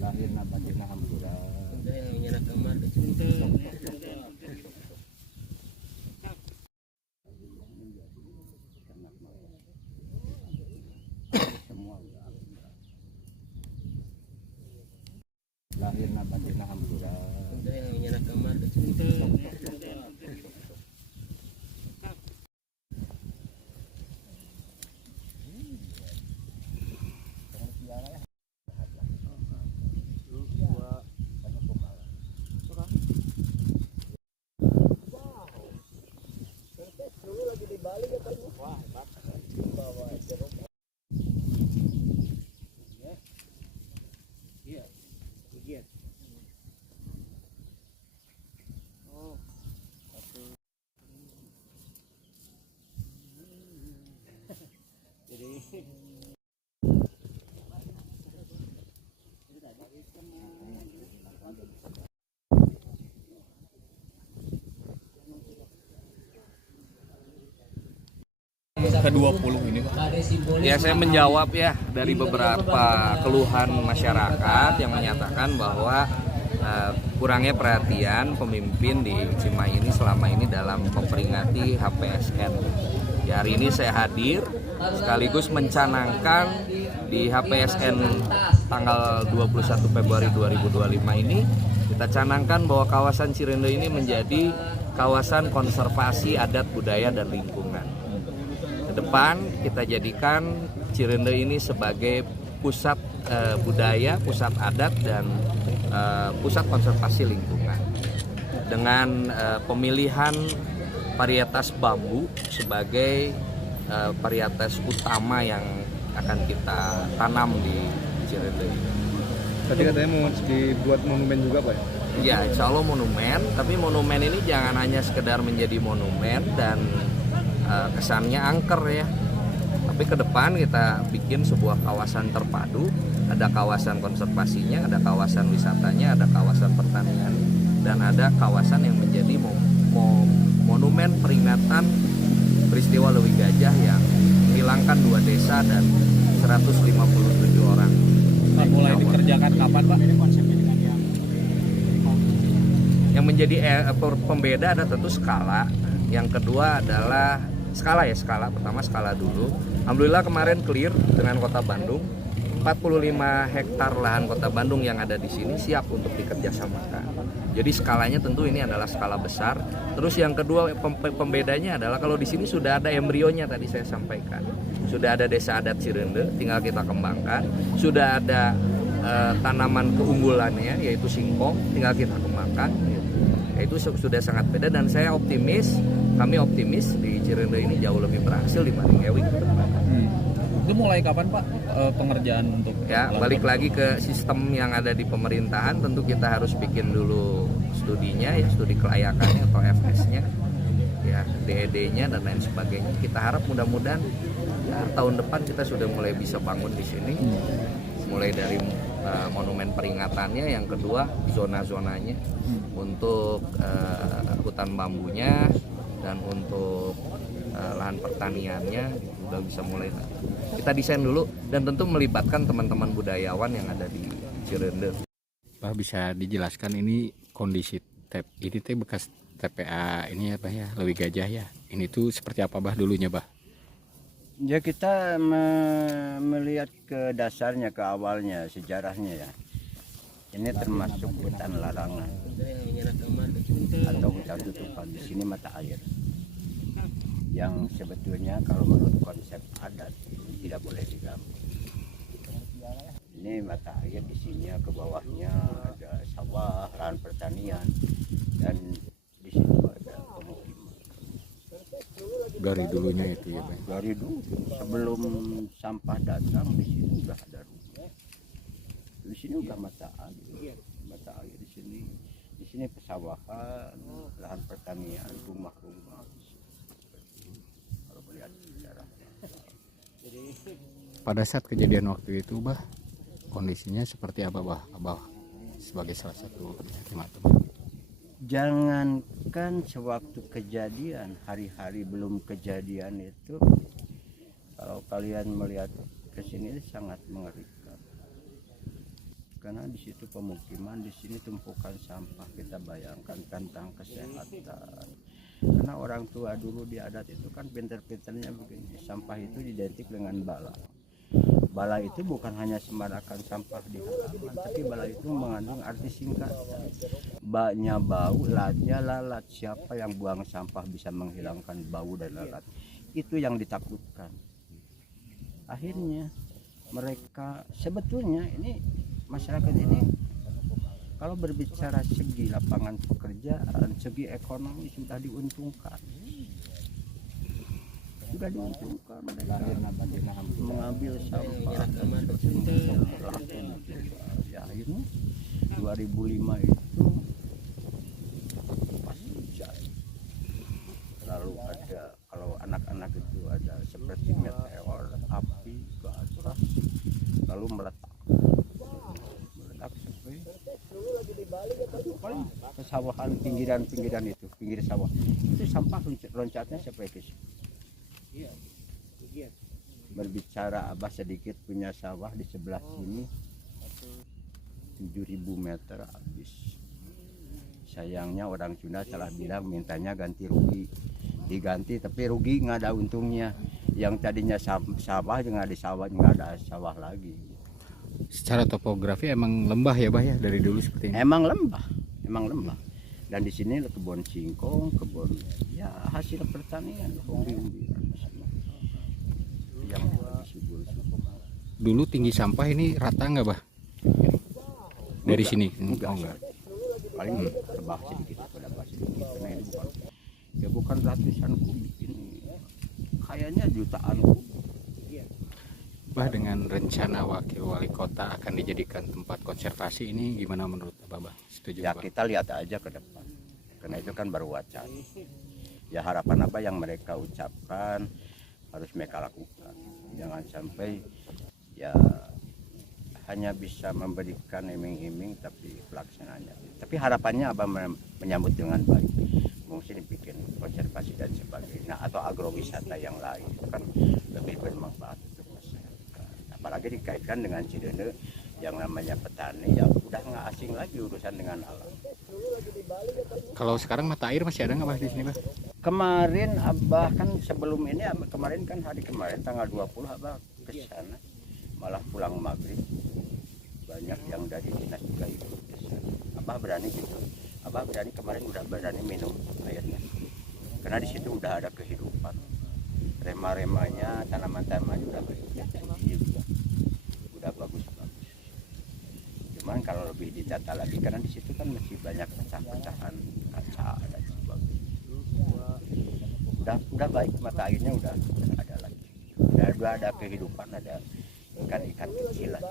lahir batin hampura yang nyenak kamar semua lahir batin hampura yang nyenak kamar ke-20 ini Pak. Ya, saya menjawab ya dari beberapa keluhan masyarakat yang menyatakan bahwa kurangnya perhatian pemimpin di Cimahi ini selama ini dalam memperingati HPSN. Ya, hari ini saya hadir sekaligus mencanangkan di HPSN tanggal 21 Februari 2025 ini kita canangkan bahwa kawasan Cirende ini menjadi kawasan konservasi adat budaya dan lingkungan. Ke depan kita jadikan Cirende ini sebagai pusat budaya, pusat adat dan pusat konservasi lingkungan. Dengan pemilihan varietas bambu sebagai varietas utama yang akan kita tanam di Cirende ini. Tadi katanya mau dibuat monumen juga Pak? Ya, insya Allah monumen, tapi monumen ini jangan hanya sekedar menjadi monumen dan kesannya angker ya. Tapi ke depan kita bikin sebuah kawasan terpadu, ada kawasan konservasinya, ada kawasan wisatanya, ada kawasan pertanian, dan ada kawasan yang menjadi monumen peringatan peristiwa Lewi Gajah yang menghilangkan 2 desa dan 157 orang. Pak, mulai dikerjakan kapan Pak? Yang menjadi pembeda ada tentu skala. Yang kedua adalah skala. Pertama skala dulu. Alhamdulillah kemarin clear dengan Kota Bandung. 45 hektar lahan Kota Bandung yang ada di sini siap untuk dikerjasamakan. Jadi skalanya tentu ini adalah skala besar. Terus yang kedua pembedanya adalah kalau di sini sudah ada embrionya tadi saya sampaikan. Sudah ada desa adat Cirende, tinggal kita kembangkan. Sudah ada tanaman keunggulannya yaitu singkong, tinggal kita kembangkan. Itu sudah sangat beda dan kami optimis di Cirende ini jauh lebih berhasil dibanding Ewi ke depan. Itu mulai kapan Pak pengerjaan untuk? Ya, balik lagi ke sistem yang ada di pemerintahan, tentu kita harus bikin dulu studinya ya, studi kelayakannya atau FS-nya, ya, DED-nya dan lain sebagainya. Kita harap mudah-mudahan ya, tahun depan kita sudah mulai bisa bangun di sini, mulai dari monumen peringatannya, yang kedua zona-zonanya untuk hutan bambunya dan untuk lahan pertaniannya udah bisa mulai. Kita desain dulu dan tentu melibatkan teman-teman budayawan yang ada di Cirende. Pak, bisa dijelaskan ini kondisi ini teh bekas TPA ini ya Pak ya, Lewi Gajah ya. Ini tuh seperti apa Bah dulunya Bah? Ya kita melihat ke dasarnya, ke awalnya, sejarahnya ya. Ini termasuk hutan larangan atau hutan tutupan. Di sini mata air. Yang sebetulnya kalau menurut konsep adat tidak boleh diganggu. Ini mata air, di sini ke bawahnya ada sawah, lahan pertanian, dan di situ ada pemukiman. Dari dulunya itu ya Pak? Dari dulu sebelum sampah datang di sini sudah ada rumah. Di sini udah mata air di sini. Di sini pesawahan, lahan pertanian, rumah-rumah. Kalau melihat sejarahnya. Pada saat kejadian waktu itu Bah, kondisinya seperti apa Bah? Abah sebagai salah satu estimator. Jangankan sewaktu kejadian, hari-hari belum kejadian itu, kalau kalian melihat ke sini sangat mengerikan. karena di situ pemukiman, di sini tumpukan sampah. Kita bayangkan tentang kesehatan. Karena orang tua dulu di adat itu kan pinter-pinternya begini, sampah itu identik dengan bala. Bala itu bukan hanya sembarangan sampah di halaman, tapi bala itu mengandung arti singkatan. Baknya bau, latnya lalat. Siapa yang buang sampah bisa menghilangkan bau dan lalat? Itu yang ditakutkan. Akhirnya mereka sebetulnya ini masyarakat ini kalau berbicara segi lapangan pekerjaan, segi ekonomi sudah diuntungkan. Sudah diuntungkan mereka mengambil sampah ya, akhirnya 2005 itu pas hujan. Lalu ada, kalau anak-anak itu ada seperti meteor api ke atas lalu meletak sampai paling kesawahan pinggiran itu, pinggir sawah itu sampah loncatnya sampai ke situ. Berbicara Abah sedikit punya sawah di sebelah sini 7.000 meter habis. Sayangnya orang Sunda salah bilang mintanya ganti rugi, diganti tapi rugi nggak ada untungnya. Yang tadinya sawah nggak ada sawah lagi. Secara topografi emang lembah ya Bah ya dari dulu seperti ini. Emang lembah. Dan di sini kebun singkong, kebun ya hasil pertanian, umbi-umbian yang subur. Dulu tinggi sampah ini rata nggak Bah? Dari sini? Enggak. Paling rebah sedikit, karena ini bukan ratusan kubik ini, kayaknya jutaan kubik. Bah, dengan rencana wakil wali kota akan dijadikan tempat konservasi ini gimana menurut Abah? Setuju Ya Bah? kita lihat aja ke depan, karena itu kan baru wacana. Ya harapan apa yang mereka ucapkan harus mereka lakukan. Jangan sampai ya hanya bisa memberikan iming-iming tapi pelaksanaannya. Tapi harapannya Abah menyambut dengan baik. Mungkin bikin konservasi dan sebagainya atau agrowisata yang lain itu kan lebih bermanfaat untuk masyarakat. Apalagi dikaitkan dengan Cideuneu yang namanya petani ya udah nggak asing lagi urusan dengan alam. Kalau sekarang mata air masih ada nggak Bah di sini Bah? Kemarin Abah kan sebelum ini, kemarin kan hari kemarin tanggal 20 Abah ke sana, malah pulang maghrib. Banyak yang dari dinas juga ikut ke sana. Abah berani gitu. Abah berani kemarin udah berani minum airnya. Karena di situ udah ada kehidupan. Rema-remanya, tanaman-tanaman udah tinggi, udah bagus-bagus. Cuman kalau lebih ditata lagi karena di situ kan masih banyak pecah-pecahan kaca dan sebagainya. Udah baik, mata airnya udah ada lagi. Udah ada kehidupan, ada ikan-ikan kecil lah.